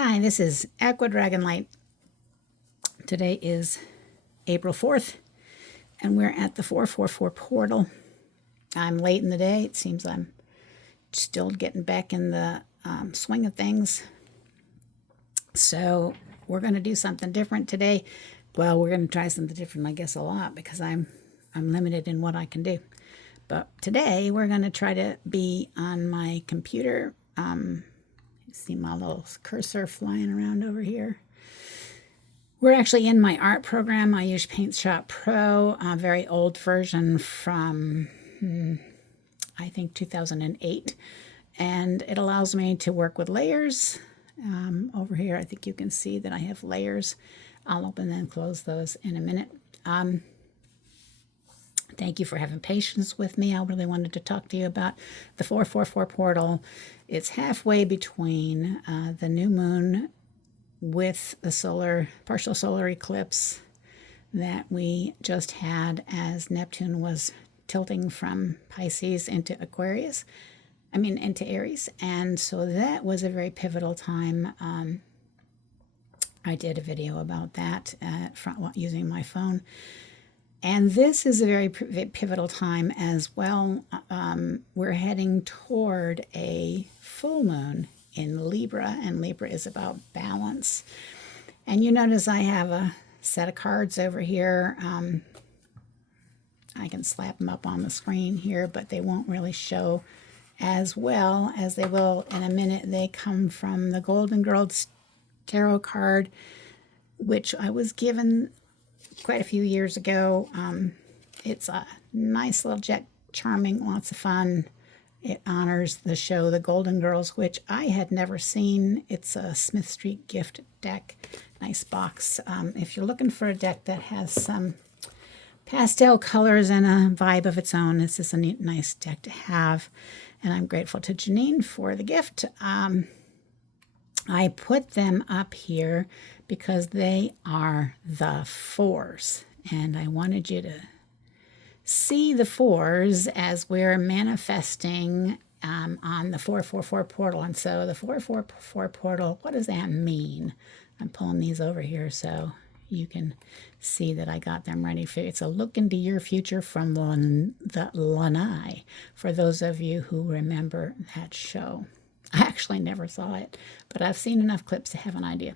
Hi, this is Aqua Dragon Light. Today is April 4th, and we're at the 444 portal. I'm late in the day. It seems I'm still getting back in the swing of things. So we're going to do something different today. Well, we're going to try something different, I guess, a lot, because I'm limited in what I can do. But today we're going to try to be on my computer. See my little cursor flying around over here. We're actually in my art program. I use Paint Shop Pro, a very old version from, I think, 2008. And it allows me to work with layers. Over here, I think you can see that I have layers. I'll open and close those in a minute. Thank you for having patience with me. I really wanted to talk to you about the 444 portal. It's halfway between the new moon with the partial solar eclipse that we just had as Neptune was tilting from Pisces into into Aries. And so that was a very pivotal time. I did a video about that using my phone. And this is a very pivotal time as well. We're heading toward a full moon in Libra, and Libra is about balance. And you notice I have a set of cards over here. I can slap them up on the screen here, but they won't really show as well as they will in a minute. They come from the Golden Girls Tarot card, which I was given quite a few years ago. It's a nice little jet, charming, lots of fun. It honors the show The Golden Girls, which I had never seen. It's a Smith Street gift deck. Nice box. If you're looking for a deck that has some pastel colors and a vibe of its own, this is a nice deck to have. And I'm grateful to Janine for the gift. I put them up here because they are the fours. And I wanted you to see the fours as we're manifesting on the 444 portal. And so the 444 portal, what does that mean? I'm pulling these over here so you can see that I got them ready for you. It's a look into your future from the Lanai, for those of you who remember that show. I actually never saw it, but I've seen enough clips to have an idea.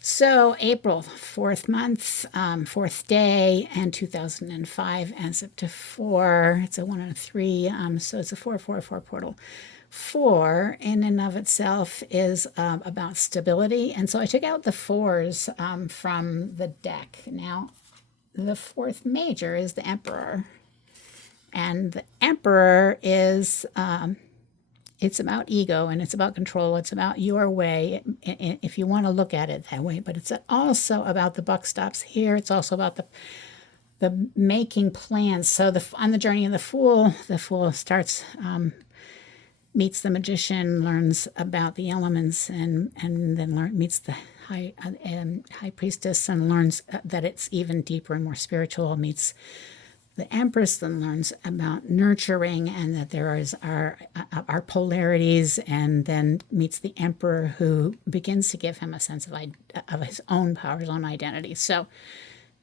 So April, 4th month, 4th day, and 2005 ends up to 4. It's a 1 and a 3, so it's a 444 portal. 4 in and of itself is about stability, and so I took out the 4s from the deck. Now, the 4th major is the Emperor, and the Emperor is... it's about ego, and it's about control. It's about your way, if you want to look at it that way. But it's also about the buck stops here. It's also about the making plans. So on the journey of the Fool starts, meets the Magician, learns about the elements, and then meets the High Priestess and learns that it's even deeper and more spiritual, meets the Empress, then learns about nurturing and that there is our polarities, and then meets the Emperor, who begins to give him a sense of his own power, his own identity. So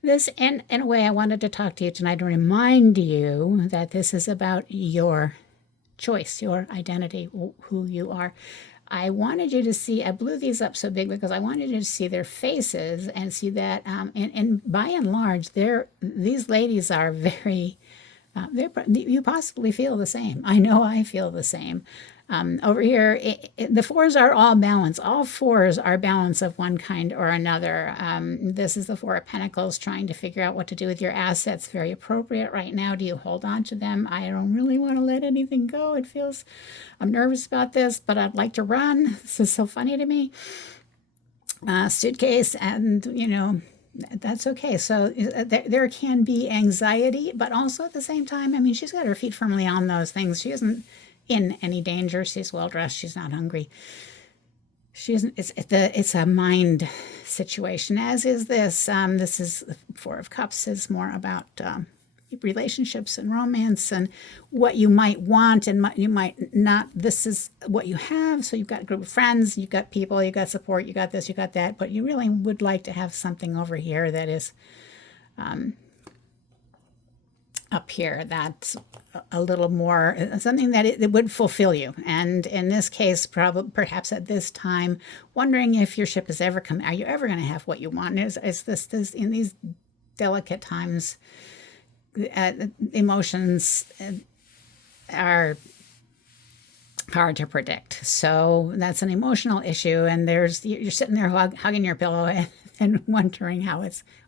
this, in a way, I wanted to talk to you tonight to remind you that this is about your choice, your identity, who you are. I wanted you to see, I blew these up so big because I wanted you to see their faces and see that, and by and large, these ladies are very, you possibly feel the same. I know I feel the same. Over here, the 4s are all balanced. All 4s are balance of one kind or another. This is the 4 of Pentacles, trying to figure out what to do with your assets. Very appropriate right now. Do you hold on to them? I don't really want to let anything go. I'm nervous about this, but I'd like to run. This is so funny to me. Suitcase, and that's okay. So there can be anxiety, but also at the same time, she's got her feet firmly on those things. She isn't in any danger. She's well dressed. She's not hungry. She isn't. It's a mind situation, as is this. This is the 4 of Cups, is more about relationships and romance and what you might want and you might not. This is what you have. So you've got a group of friends, you've got people, you've got support, you got this, you got that, but you really would like to have something over here that is up here that's a little more, something that it would fulfill you. And in this case, probably perhaps at this time, wondering if your ship is ever coming, are you ever going to have what you want? Is this in these delicate times, emotions are hard to predict. So that's an emotional issue. And you're sitting there hugging your pillow and wondering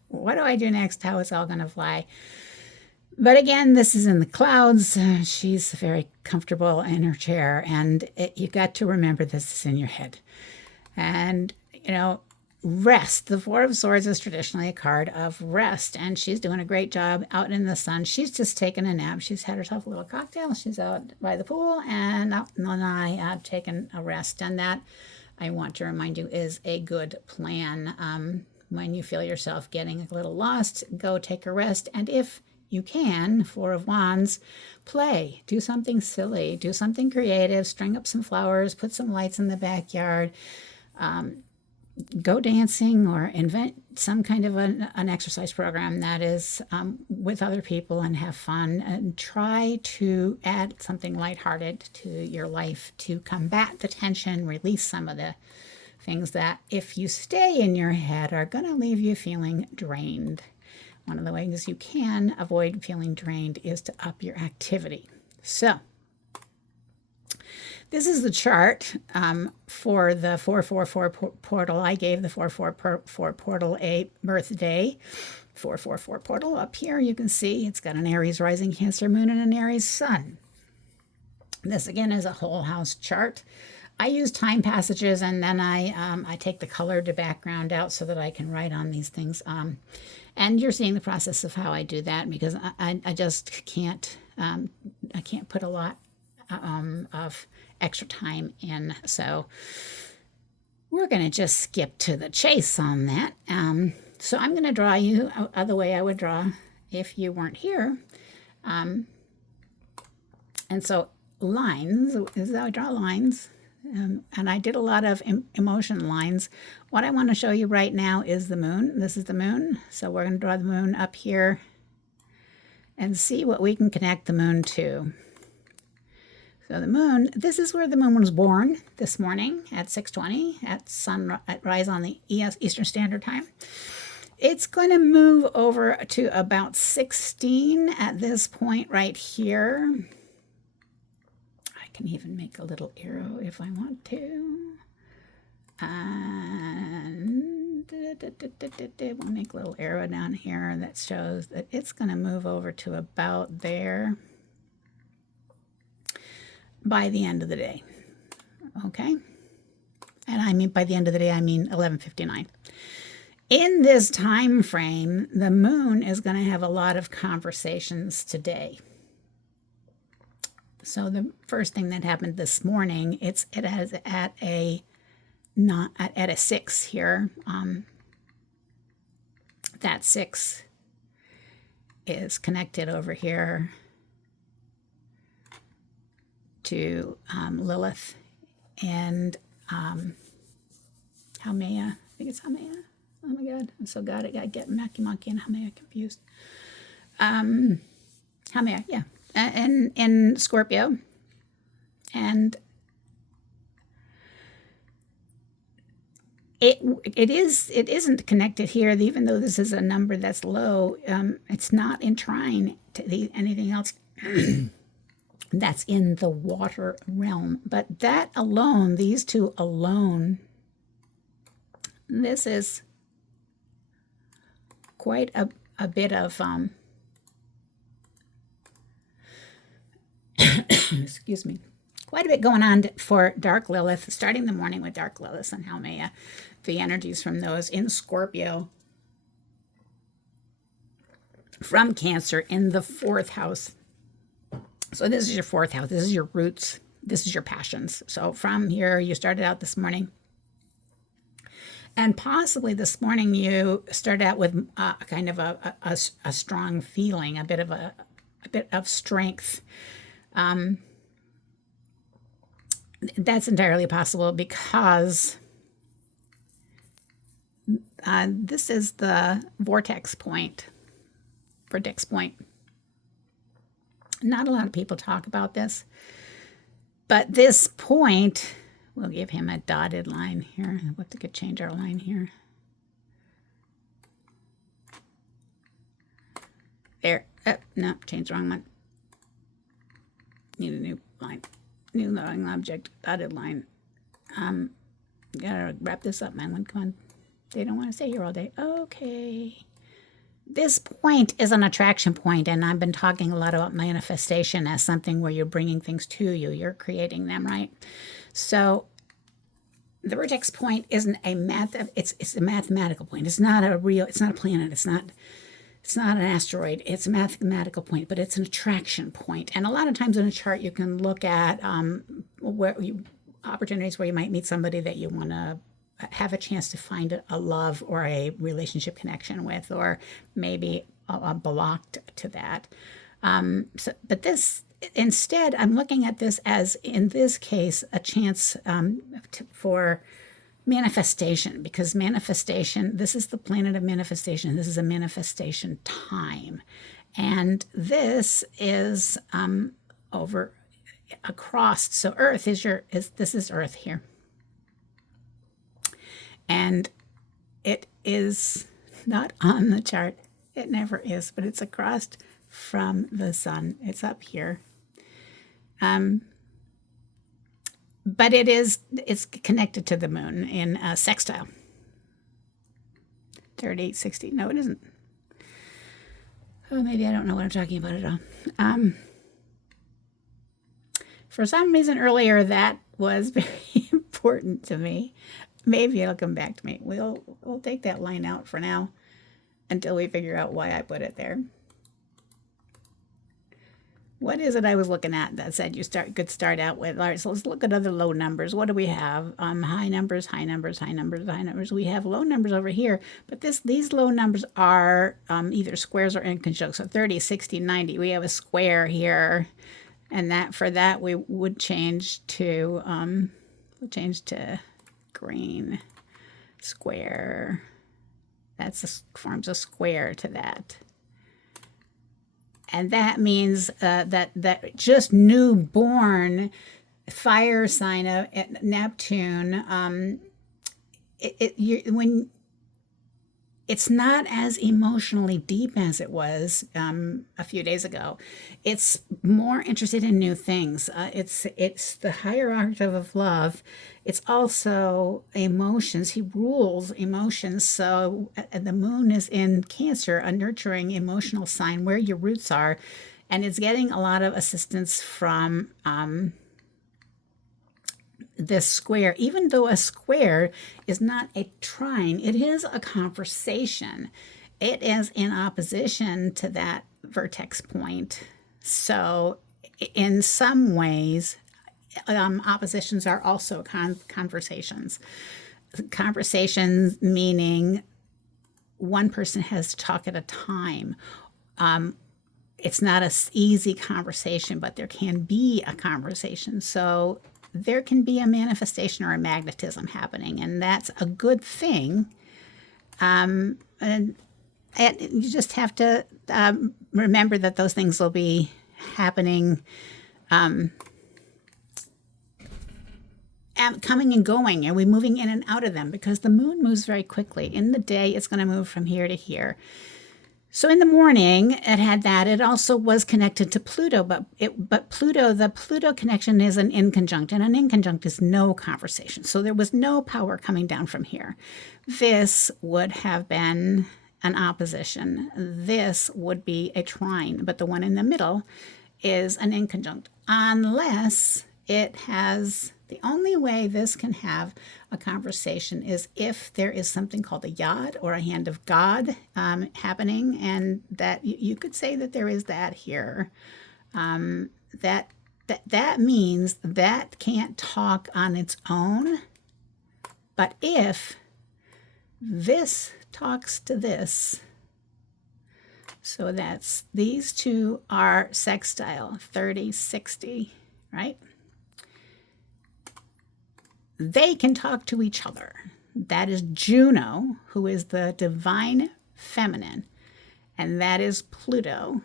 what do I do next? How it's all going to fly. But again, this is in the clouds. She's very comfortable in her chair. And you got to remember this is in your head. And, rest. The Four of Swords is traditionally a card of rest. And she's doing a great job out in the sun. She's just taken a nap. She's had herself a little cocktail. She's out by the pool and out in the night, taken a rest. And that, I want to remind you, is a good plan. When you feel yourself getting a little lost, go take a rest. And if you can, Four of Wands, play, do something silly, do something creative, string up some flowers, put some lights in the backyard, go dancing, or invent some kind of an exercise program that is with other people and have fun, and try to add something lighthearted to your life to combat the tension, release some of the things that, if you stay in your head, are going to leave you feeling drained. One of the ways you can avoid feeling drained is to up your activity. So this is the chart for the 444 portal. I gave the 444 portal a birthday. 444 portal up here, you can see it's got an Aries rising, Cancer moon, and an Aries sun. This again is a whole house chart. I use time passages, and then I take the colored background out so that I can write on these things. And you're seeing the process of how I do that, because I just can't I can't put a lot of extra time in. So we're going to just skip to the chase on that. So I'm going to draw you the way I would draw if you weren't here. And so lines is how I draw lines. And I did a lot of emotion lines. What I want to show you right now is the moon. This is the moon. So we're going to draw the moon up here and see what we can connect the moon to. So the moon, this is where the moon was born this morning at 6:20 at sunrise on the Eastern Standard Time. It's going to move over to about 16 at this point right here. I can even make a little arrow if I want to. And we'll make a little arrow down here that shows that it's going to move over to about there by the end of the day. Okay? And I mean by the end of the day, I mean 11:59. In this time frame, the moon is going to have a lot of conversations today. So the first thing that happened this morning, it has at a 6 here. That 6 is connected over here to Lilith and Haumea. I think it's Haumea. Oh my God, I'm so glad I get Mackie Monkey and Haumea confused. Haumea, yeah. In Scorpio, and it isn't connected here, even though this is a number that's low. It's not in trine to anything else that's in the water realm. But that alone, these two alone, this is quite a bit of excuse me, quite a bit going on for Dark Lilith, starting the morning with Dark Lilith and Haumea, the energies from those in Scorpio, from Cancer in the 4th house. So this is your 4th house. This is your roots. This is your passions. So from here, you started out this morning And possibly this morning you started out with kind of a strong feeling, a bit of strength. That's entirely possible because this is the vortex point. Not a lot of people talk about this, but this point, we'll give him a dotted line here. We'll have to change our line here. There. No, change the wrong one. Need a new line. New line object, dotted line. Gotta wrap this up, man. Come on. They don't want to stay here all day. Okay. This point is an attraction point, and I've been talking a lot about manifestation as something where you're bringing things to you. You're creating them, right? So the vertex point isn't it's a mathematical point. It's not a planet. It's not an asteroid. It's a mathematical point, but it's an attraction point. And a lot of times in a chart, you can look at opportunities where you might meet somebody that you want to have a chance to find a love or a relationship connection with, or maybe a block to that. But this, instead, I'm looking at this as, in this case, a chance for manifestation, because manifestation, this is the planet of manifestation. This is a manifestation time. And this is over across. So Earth this is Earth here. And it is not on the chart. It never is, but it's across from the sun. It's up here. But it's connected to the moon in a sextile. 30, 60. No, it isn't. Oh, maybe I don't know what I'm talking about at all. For some reason earlier, that was very important to me. Maybe it'll come back to me. We'll take that line out for now until we figure out why I put it there. What is it I was looking at that said you could start out with? All right, so let's look at other low numbers. What do we have? High numbers, high numbers, high numbers, high numbers. We have low numbers over here, but these low numbers are either squares or inconjunct. So 30, 60, 90. We have a square here, and for that we would change to green square. Forms a square to that. And that means that just newborn fire sign of Neptune, when it's not as emotionally deep as it was a few days ago. It's more interested in new things. It's the hierarchy of love. It's also emotions. He rules emotions. So the moon is in Cancer, a nurturing emotional sign where your roots are. And it's getting a lot of assistance from this square. Even though a square is not a trine, it is a conversation. It is in opposition to that vertex point. So in some ways, oppositions are also conversations. Conversations meaning one person has to talk at a time. It's not an easy conversation, but there can be a conversation. So there can be a manifestation or a magnetism happening, and that's a good thing. And you just have to remember that those things will be happening, coming and going, and we're moving in and out of them because the moon moves very quickly. In the day, it's going to move from here to here. So in the morning, it had that. It also was connected to Pluto, but the Pluto connection is an inconjunct, and an inconjunct is no conversation. So there was no power coming down from here. This would have been an opposition. This would be a trine, but the one in the middle is an inconjunct, unless it has. The only way this can have a conversation is if there is something called a yod or a hand of God happening, and that you could say that there is that here. That means that can't talk on its own, but if this talks to this. So that's, these two are sextile, 30, 60, right? They can talk to each other. That is Juno, who is the divine feminine, and that is Pluto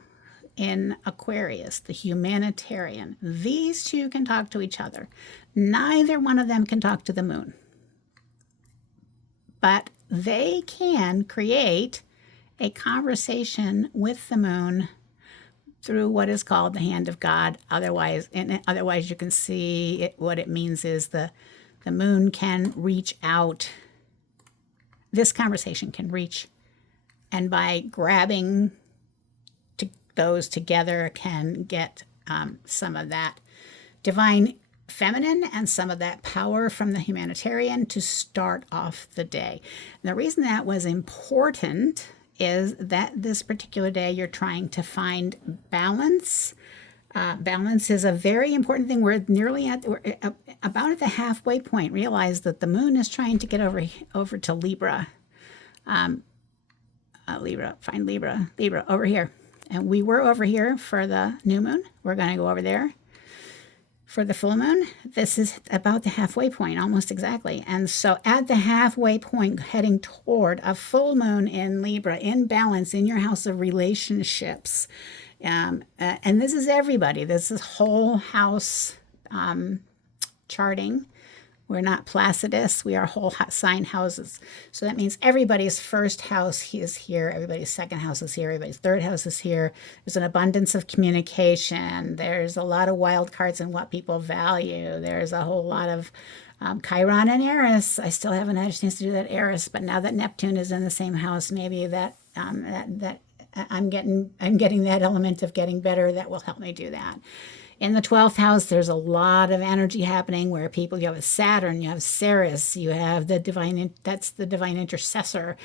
in Aquarius, the humanitarian. These two can talk to each other. Neither one of them can talk to the moon, but they can create a conversation with the moon through what is called the hand of God. Otherwise, you can see what it means is the moon can reach out. This conversation can reach, and by grabbing those together can get some of that divine feminine and some of that power from the humanitarian to start off the day. And the reason that was important is that this particular day you're trying to find balance. Balance is a very important thing. We're about at the halfway point. Realize that the moon is trying to get over to Libra. Libra, find Libra over here. And we were over here for the new moon. We're going to go over there for the full moon. This is about the halfway point, almost exactly. And so at the halfway point, heading toward a full moon in Libra, in balance, in your house of relationships. And this is everybody. This is whole house charting. We're not Placidus. We are whole sign houses. So that means everybody's first house is here. Everybody's second house is here. Everybody's third house is here. There's an abundance of communication. There's a lot of wild cards in what people value. There's a whole lot of Chiron and Aries. I still haven't had a chance to do that Aries, but now that Neptune is in the same house, maybe that I'm getting that element of getting better that will help me do that. In the 12th house, there's a lot of energy happening where people, you have Saturn, you have Ceres, you have the divine, that's the divine intercessor.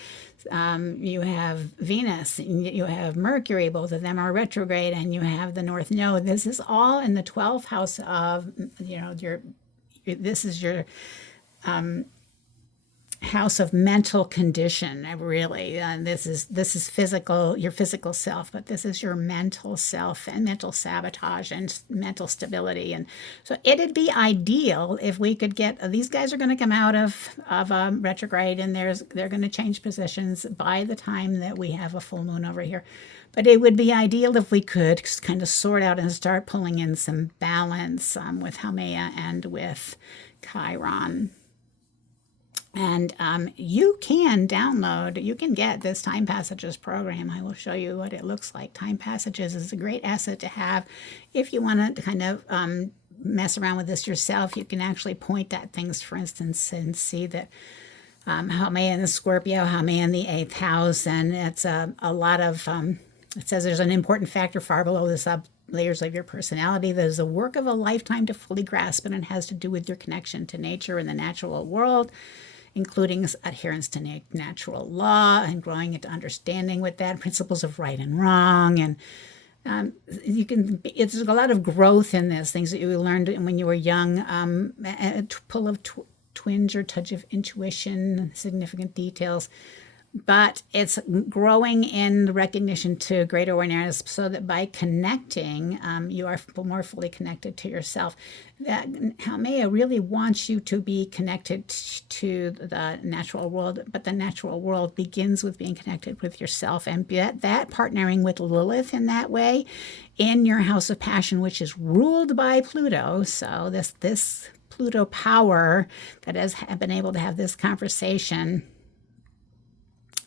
You have Venus, you have Mercury, both of them are retrograde, and you have the North Node. This is all in the 12th house of, this is your house of mental condition, really. This is physical, your physical self, but this is your mental self and mental sabotage and mental stability. And so it'd be ideal if we could get, these guys are going to come out of retrograde, and they're going to change positions by the time that we have a full moon over here. But it would be ideal if we could kind of sort out and start pulling in some balance with Haumea and with Chiron. And you can get this Time Passages program. I will show you what it looks like. Time Passages is a great asset to have if you want to kind of mess around with this yourself. You can actually point at things, for instance, and see that Haumea in the Scorpio, Haumea in the 8th house, and it's a lot of, it says there's an important factor far below the sub layers of your personality that is a work of a lifetime to fully grasp, and it has to do with your connection to nature and the natural world, including adherence to natural law and growing into understanding with that, principles of right and wrong. And it's a lot of growth in this, things that you learned when you were young, a pull of twinge or touch of intuition, significant details. But it's growing in the recognition to greater awareness, so that by connecting, you are more fully connected to yourself. That Haumea really wants you to be connected to the natural world, but the natural world begins with being connected with yourself, and that partnering with Lilith in that way, in your house of passion, which is ruled by Pluto. So this Pluto power that has been able to have this conversation.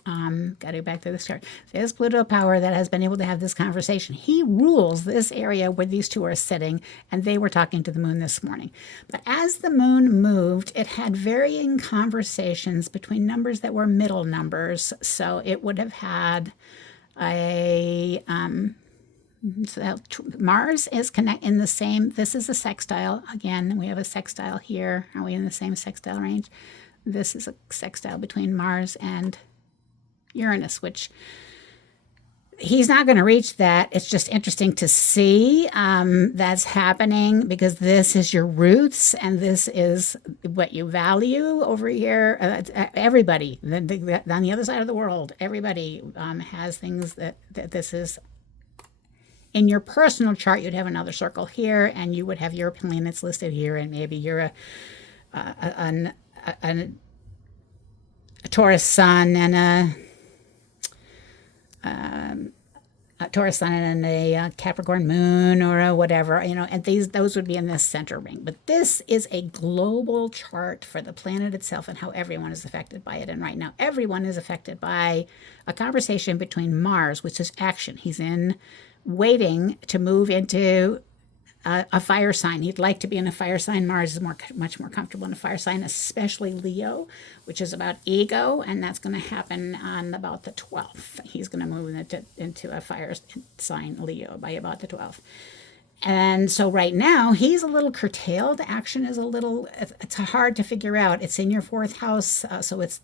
Got to go back to this chart. There's Pluto power that has been able to have this conversation. He rules this area where these two are sitting, and they were talking to the moon this morning. But as the moon moved, it had varying conversations between numbers that were middle numbers. So it would have had so Mars is in the same, this is a sextile. Again, we have a sextile here. Are we in the same sextile range? This is a sextile between Mars and Uranus, which he's not going to reach that. It's just interesting to see that's happening because this is your roots and this is what you value over here. Everybody on the other side of the world, everybody has things that this is. In your personal chart, you'd have another circle here, and you would have your planets listed here, and maybe you're a, a, a Taurus sun and a Taurus sun and a Capricorn moon or a whatever, and those would be in this center ring. But this is a global chart for the planet itself and how everyone is affected by it. And right now, everyone is affected by a conversation between Mars, which is action. He's in waiting to move into a fire sign. He'd like to be in a fire sign. Mars is much more comfortable in a fire sign, especially Leo, which is about ego, and that's going to happen on about the 12th. He's going to move into a fire sign, Leo, by about the 12th. And so right now, he's a little curtailed. Action is it's hard to figure out. It's in your 4th house, so it's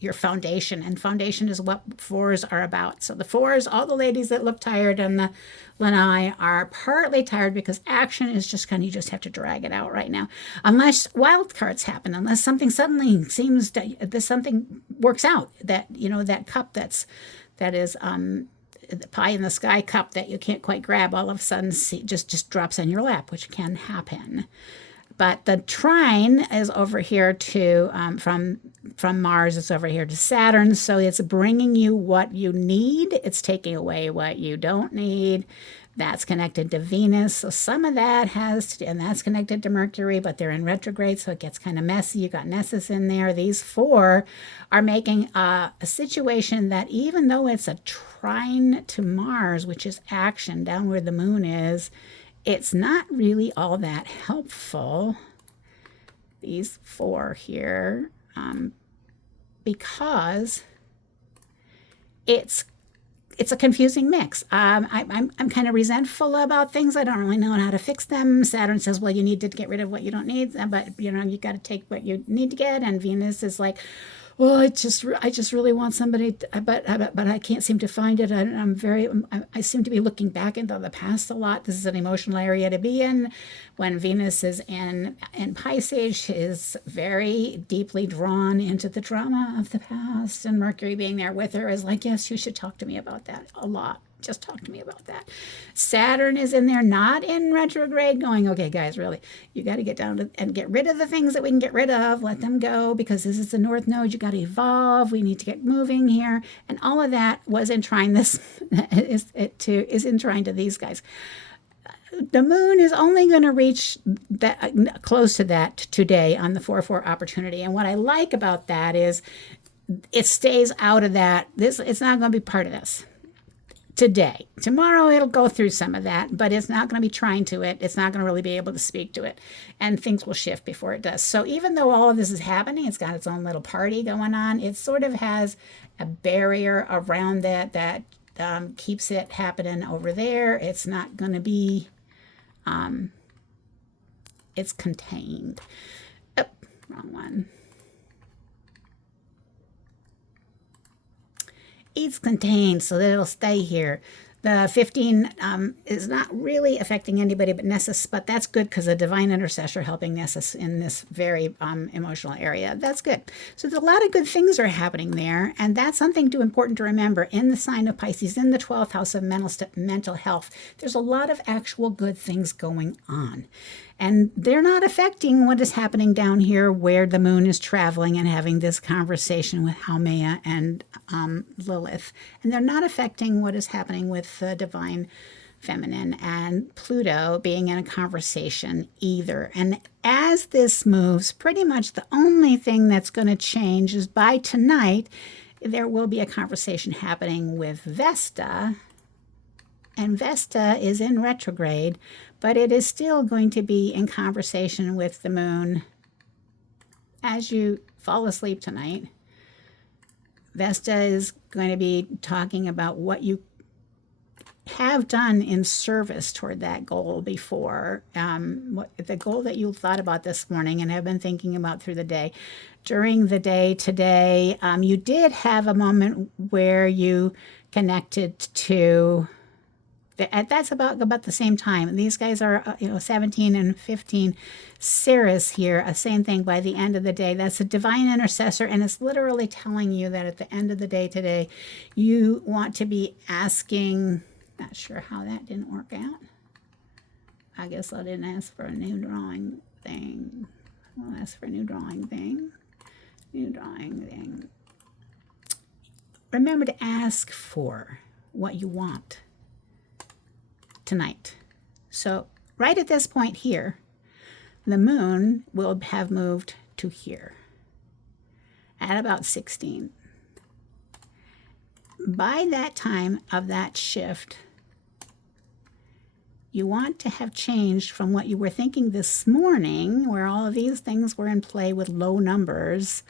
your foundation, and foundation is what fours are about. So the fours, all the ladies that look tired and the lanai are partly tired because action is just you just have to drag it out right now. Unless wild cards happen, unless something suddenly seems that something works out, that, that cup that is the pie in the sky cup that you can't quite grab, all of a sudden just drops on your lap, which can happen. But the trine is over here to from Mars. It's over here to Saturn, so it's bringing you what you need. It's taking away what you don't need. That's connected to Venus, so some of that and that's connected to Mercury, but they're in retrograde, so it gets kind of messy. You got Nessus in there. These 4 are making a situation that, even though it's a trine to Mars, which is action down where the moon is, it's not really all that helpful, these 4 here, because it's a confusing mix. I'm kind of resentful about things. I don't really know how to fix them. Saturn says, well, you need to get rid of what you don't need, but you got to take what you need to get. And Venus is like, well, I just really want somebody, but I can't seem to find it. I seem to be looking back into the past a lot. This is an emotional area to be in. When Venus is in Pisces, she is very deeply drawn into the drama of the past, and Mercury being there with her is like, yes, you should talk to me about that a lot. Just talk to me about that. Saturn is in there, not in retrograde, going, okay, guys, really, you got to get down and get rid of the things that we can get rid of, let them go, because this is the North Node. You got to evolve. We need to get moving here. And all of that was in trine is in trine to these guys. The moon is only going to reach that close to that today on the 4-4 opportunity. And what I like about that is it stays out of that. It's not going to be part of this today. Tomorrow it'll go through some of that, but it's not going to be trying to it. It's not going to really be able to speak to it, and things will shift before it does. So even though all of this is happening, it's got its own little party going on. It sort of has a barrier around that keeps it happening over there. It's not going to be, it's contained. Oh, wrong one. It's contained so that it'll stay here. The 15 is not really affecting anybody but Nessus, but that's good because a divine intercessor helping Nessus in this very emotional area. That's good. So there's a lot of good things are happening there, and that's something important to remember in the sign of Pisces, in the 12th house of mental health. There's a lot of actual good things going on. And they're not affecting what is happening down here where the moon is traveling and having this conversation with Haumea and Lilith. And they're not affecting what is happening with the divine feminine and Pluto being in a conversation either. And as this moves, pretty much the only thing that's going to change is by tonight, there will be a conversation happening with Vesta. And Vesta is in retrograde, but it is still going to be in conversation with the moon as you fall asleep tonight. Vesta is going to be talking about what you have done in service toward that goal before, the goal that you thought about this morning and have been thinking about through the day. During the day today, you did have a moment where you connected to, that's about the same time. These guys are, 17 and 15. Ceres here, a same thing by the end of the day. That's a divine intercessor, and it's literally telling you that at the end of the day today, you want to be asking, not sure how that didn't work out. I guess I didn't ask for a new drawing thing. I'll ask for a new drawing thing. New drawing thing. Remember to ask for what you want tonight. So right at this point here, the moon will have moved to here at about 16. By that time of that shift, you want to have changed from what you were thinking this morning, where all of these things were in play with low numbers,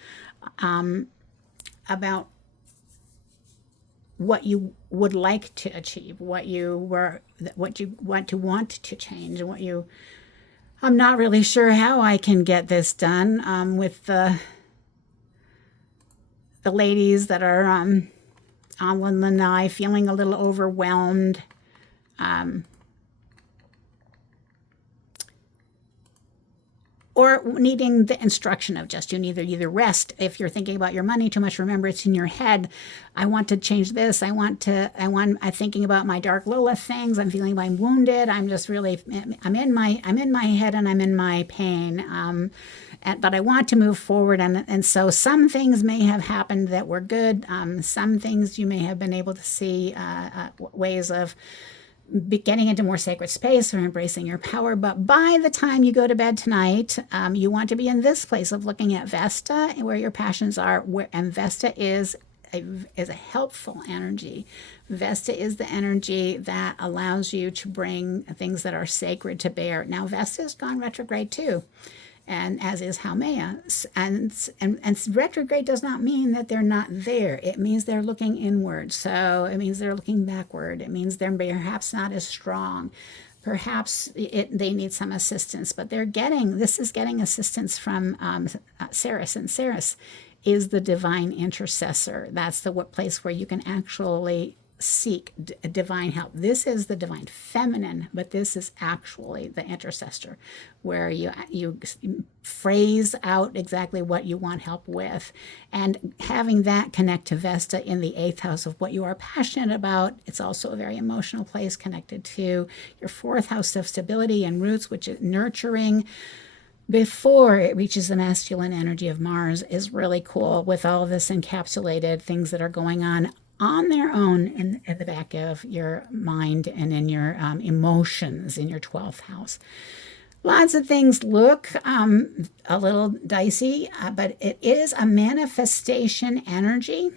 about what you would like to achieve, what you want to change, and I'm not really sure how I can get this done, with the ladies that are on the lanai feeling a little overwhelmed, or needing the instruction of just, you need to either rest. If you're thinking about your money too much, remember it's in your head. I want to change this. I'm thinking about my dark Lilith things. I'm feeling I'm wounded. I'm just really, I'm in my head and I'm in my pain. But I want to move forward. And so some things may have happened that were good. Some things you may have been able to see ways of getting into more sacred space or embracing your power. But by the time you go to bed tonight, you want to be in this place of looking at Vesta, where your passions are, and Vesta is a helpful energy. Vesta is the energy that allows you to bring things that are sacred to bear. Now, Vesta has gone retrograde too, and as is Haumea. And retrograde does not mean that they're not there. It means they're looking inward. So it means they're looking backward. It means they're perhaps not as strong. Perhaps they need some assistance, but this is getting assistance from Ceres, and Ceres is the divine intercessor. That's the place where you can actually seek divine help. This is the divine feminine, but this is actually the intercessor, where you phrase out exactly what you want help with, and having that connect to Vesta in the 8th house of what you are passionate about. It's also a very emotional place connected to your 4th house of stability and roots, which is nurturing before it reaches the masculine energy of Mars, is really cool, with all this encapsulated things that are going on their own in the back of your mind and in your emotions in your 12th house. Lots of things look a little dicey, but it is a manifestation energy.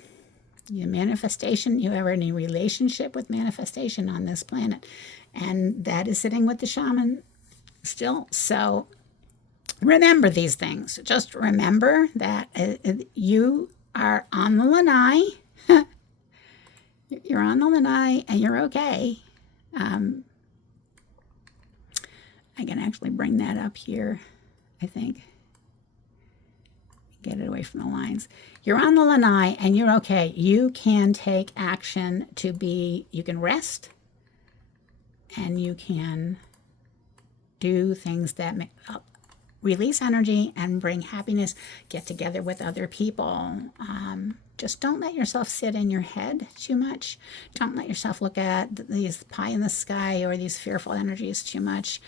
You have any relationship with manifestation on this planet, and that is sitting with the shaman still. So remember these things. Just remember that you are on the lanai. You're on the lanai and you're okay. I can actually bring that up here, I think. Get it away from the lines. You're on the lanai and you're okay. You can take action you can rest, and you can do things that release energy and bring happiness, get together with other people. Just don't let yourself sit in your head too much. Don't let yourself look at these pie in the sky or these fearful energies too much,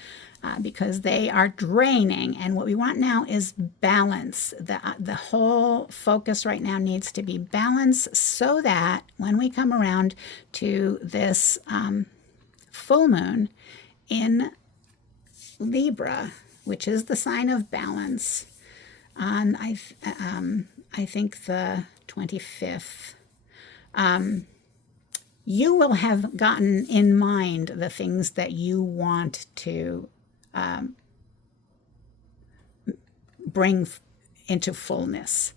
because they are draining. And what we want now is balance. The whole focus right now needs to be balance, so that when we come around to this full moon in Libra, which is the sign of balance, on I think the 25th, you will have gotten in mind the things that you want to bring into fullness.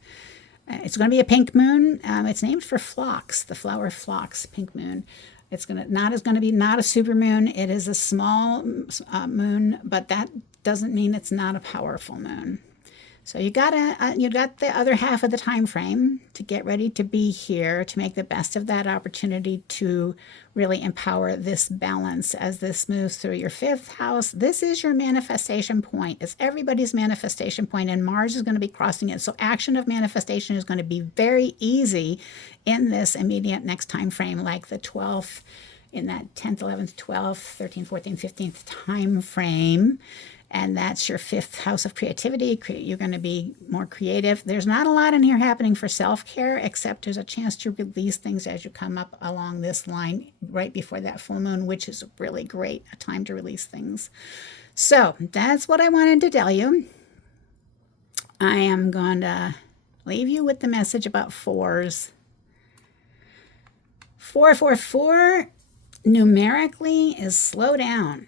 It's going to be a pink moon. It's named for phlox, the flower phlox, pink moon. It's not a super moon. It is a small moon, but that doesn't mean it's not a powerful moon. So you got the other half of the time frame to get ready to be here, to make the best of that opportunity to really empower this balance as this moves through your fifth house. This is your manifestation point. It's everybody's manifestation point, and Mars is going to be crossing it. So action of manifestation is going to be very easy in this immediate next time frame, like the 12th, in that 10th, 11th, 12th, 13th, 14th, 15th time frame. And that's your fifth house of creativity. You're going to be more creative. There's not a lot in here happening for self-care, except there's a chance to release things as you come up along this line right before that full moon, which is really great, a time to release things. So that's what I wanted to tell you. I am going to leave you with the message about fours. 444 numerically is slow down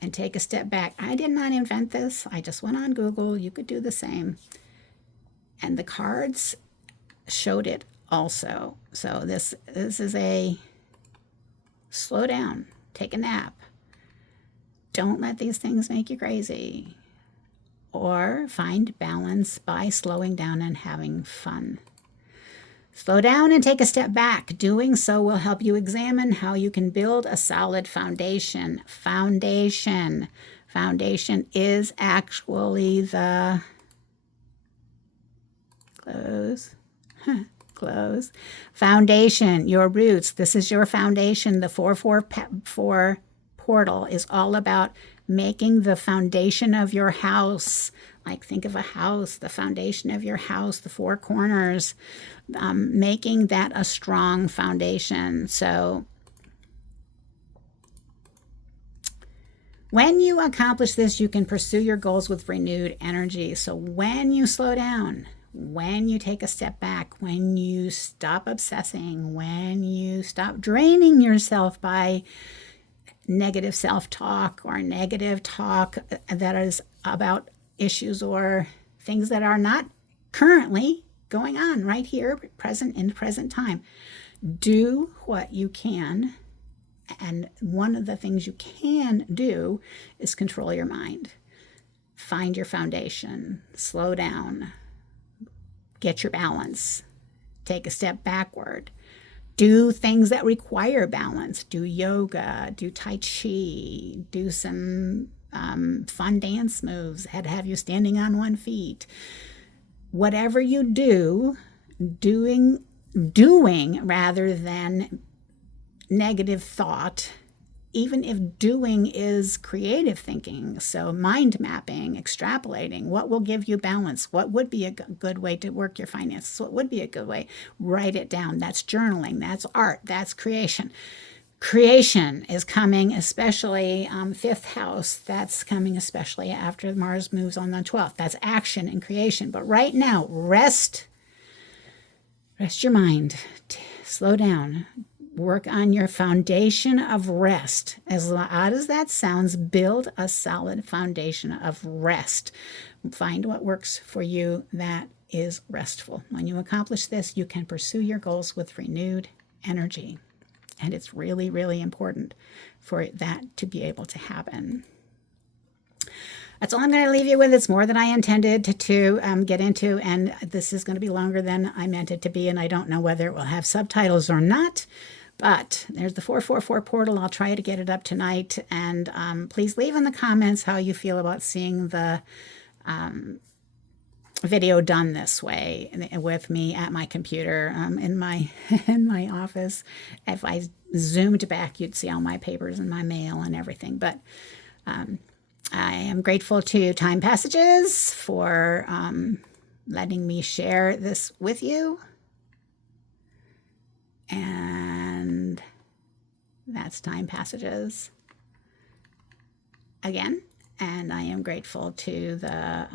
and take a step back. I did not invent this. I just went on Google. You could do the same. And the cards showed it also. So this is a slow down, take a nap. Don't let these things make you crazy. Or find balance by slowing down and having fun. Slow down and take a step back. Doing so will help you examine how you can build a solid foundation. Foundation is actually the close. Foundation, your roots. This is your foundation. The 444 portal is all about making the foundation of your house. Like, think of a house, the foundation of your house, the four corners, making that a strong foundation. So when you accomplish this, you can pursue your goals with renewed energy. So when you slow down, when you take a step back, when you stop obsessing, when you stop draining yourself by negative self-talk or negative talk that is about issues or things that are not currently going on right here, present in present time. Do what you can. And one of the things you can do is control your mind. Find your foundation. Slow down. Get your balance. Take a step backward. Do things that require balance. Do yoga. Do Tai Chi. Do some fun dance moves that have you standing on one feet. Whatever you do, doing rather than negative thought, even if doing is creative thinking. So mind mapping, extrapolating, what will give you balance? What would be a good way to work your finances? What would be a good way? Write it down. That's journaling. That's art. That's creation. Creation is coming, especially fifth house. That's coming especially after Mars moves on the 12th. That's action and creation. But right now, rest your mind. Slow down. Work on your foundation of rest. As odd as that sounds, build a solid foundation of rest. Find what works for you that is restful. When you accomplish this, you can pursue your goals with renewed energy. And it's really, really important for that to be able to happen. That's all I'm going to leave you with. It's more than I intended to get into, and this is going to be longer than I meant it to be, and I don't know whether it will have subtitles or not. But there's the 444 portal. I'll try to get it up tonight. And please leave in the comments how you feel about seeing the video done this way with me at my computer in my office. If I zoomed back, you'd see all my papers and my mail and everything. But I am grateful to Time Passages for letting me share this with you. And that's Time Passages again. And I am grateful to the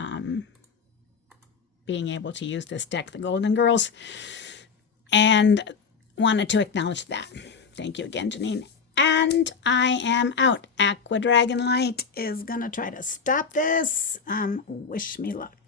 being able to use this deck, the Golden Girls, and wanted to acknowledge that. Thank you again, Janine. And I am out. Aqua Dragon Light is going to try to stop this. Wish me luck.